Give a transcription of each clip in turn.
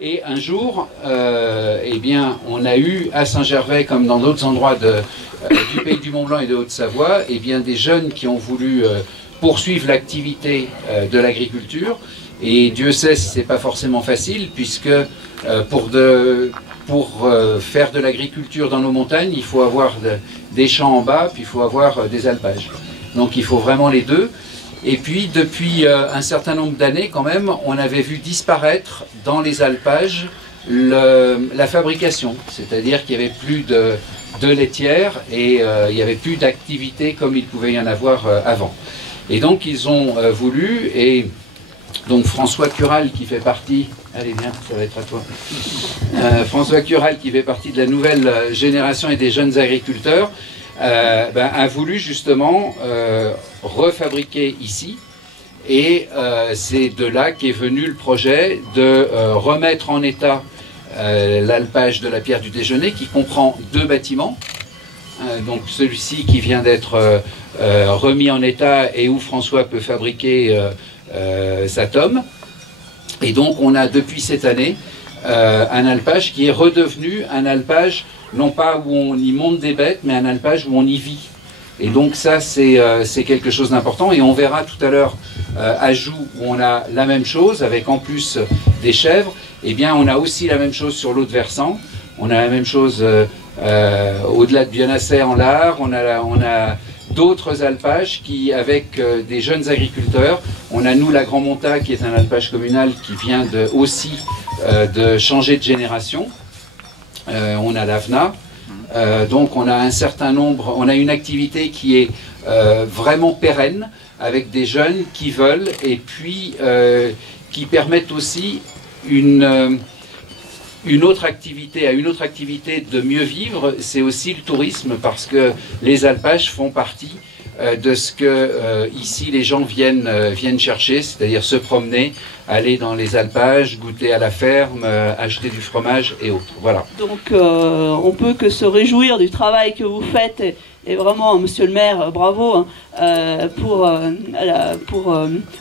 Et un jour, eh bien, on a eu à Saint-Gervais, comme dans d'autres endroits du Pays du Mont-Blanc et de Haute-Savoie, eh bien, des jeunes qui ont voulu poursuivre l'activité de l'agriculture. Et Dieu sait si ce n'est pas forcément facile, puisque pour faire de l'agriculture dans nos montagnes, il faut avoir des champs en bas, puis il faut avoir des alpages. Donc il faut vraiment les deux. Et puis depuis un certain nombre d'années quand même, on avait vu disparaître dans les alpages la fabrication. C'est-à-dire qu'il n'y avait plus de laitières et il n'y avait plus d'activité comme il pouvait y en avoir avant. Et donc ils ont voulu, et donc François Cural qui fait partie, allez bien, ça va être à toi, François Cural qui fait partie de la nouvelle génération et des jeunes agriculteurs, a voulu justement refabriquer ici, et c'est de là qu'est venu le projet de remettre en état l'alpage de la Pierre du Déjeuner, qui comprend 2 bâtiments, donc celui-ci qui vient d'être remis en état et où François peut fabriquer sa tome. Et donc on a depuis cette année un alpage qui est redevenu un alpage non pas où on y monte des bêtes, mais un alpage où on y vit. Et donc ça, c'est quelque chose d'important. Et on verra tout à l'heure à Joux, où on a la même chose, avec en plus des chèvres. Eh bien, on a aussi la même chose sur l'autre versant. On a la même chose au-delà de Bionasset en Lard. On a d'autres alpages qui, avec des jeunes agriculteurs, on a nous la Grand Monta, qui est un alpage communal qui vient aussi de changer de génération. On a l'AVNA, donc on a un certain nombre, on a une activité qui est vraiment pérenne, avec des jeunes qui veulent, et puis qui permettent aussi une autre activité, de mieux vivre, c'est aussi le tourisme, parce que les alpages font partie de ce que ici les gens viennent chercher, c'est-à-dire se promener, aller dans les alpages, goûter à la ferme, acheter du fromage et autres. Voilà. Donc on peut que se réjouir du travail que vous faites, et vraiment, monsieur le maire, bravo pour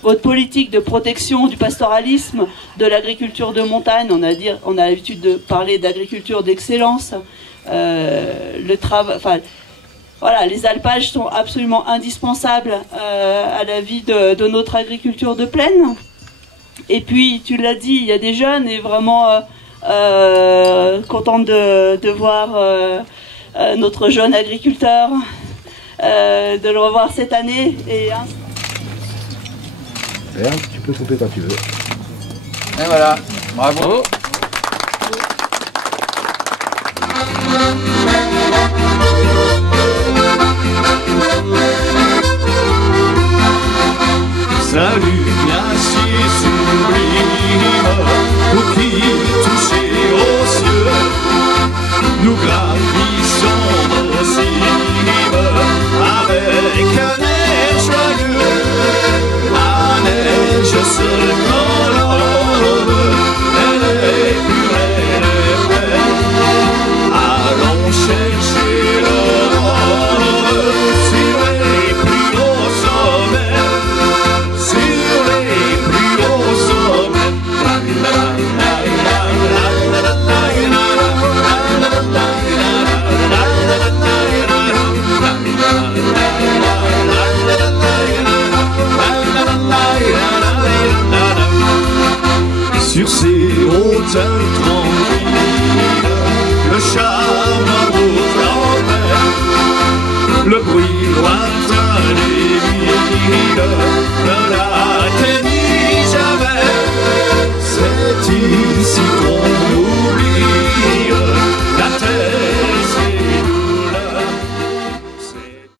votre politique de protection du pastoralisme, de l'agriculture de montagne. On a l'habitude de parler d'agriculture d'excellence. Voilà, les alpages sont absolument indispensables à la vie de notre agriculture de plaine. Et puis, tu l'as dit, il y a des jeunes, et vraiment contente de voir notre jeune agriculteur, de le revoir cette année. Et tu peux couper quand tu veux. Et voilà, bravo. Salut, glacier sublime, pour qui toucher aux cieux, nous gravissons nos cimes avec un air joyeux. La neige se colore, elle est pure, elle est belle. Allons chercher l'aurore sur les plus hauts sommets. Sur ces hauteurs tranquilles, le charme au le bruit lointain des villes, de la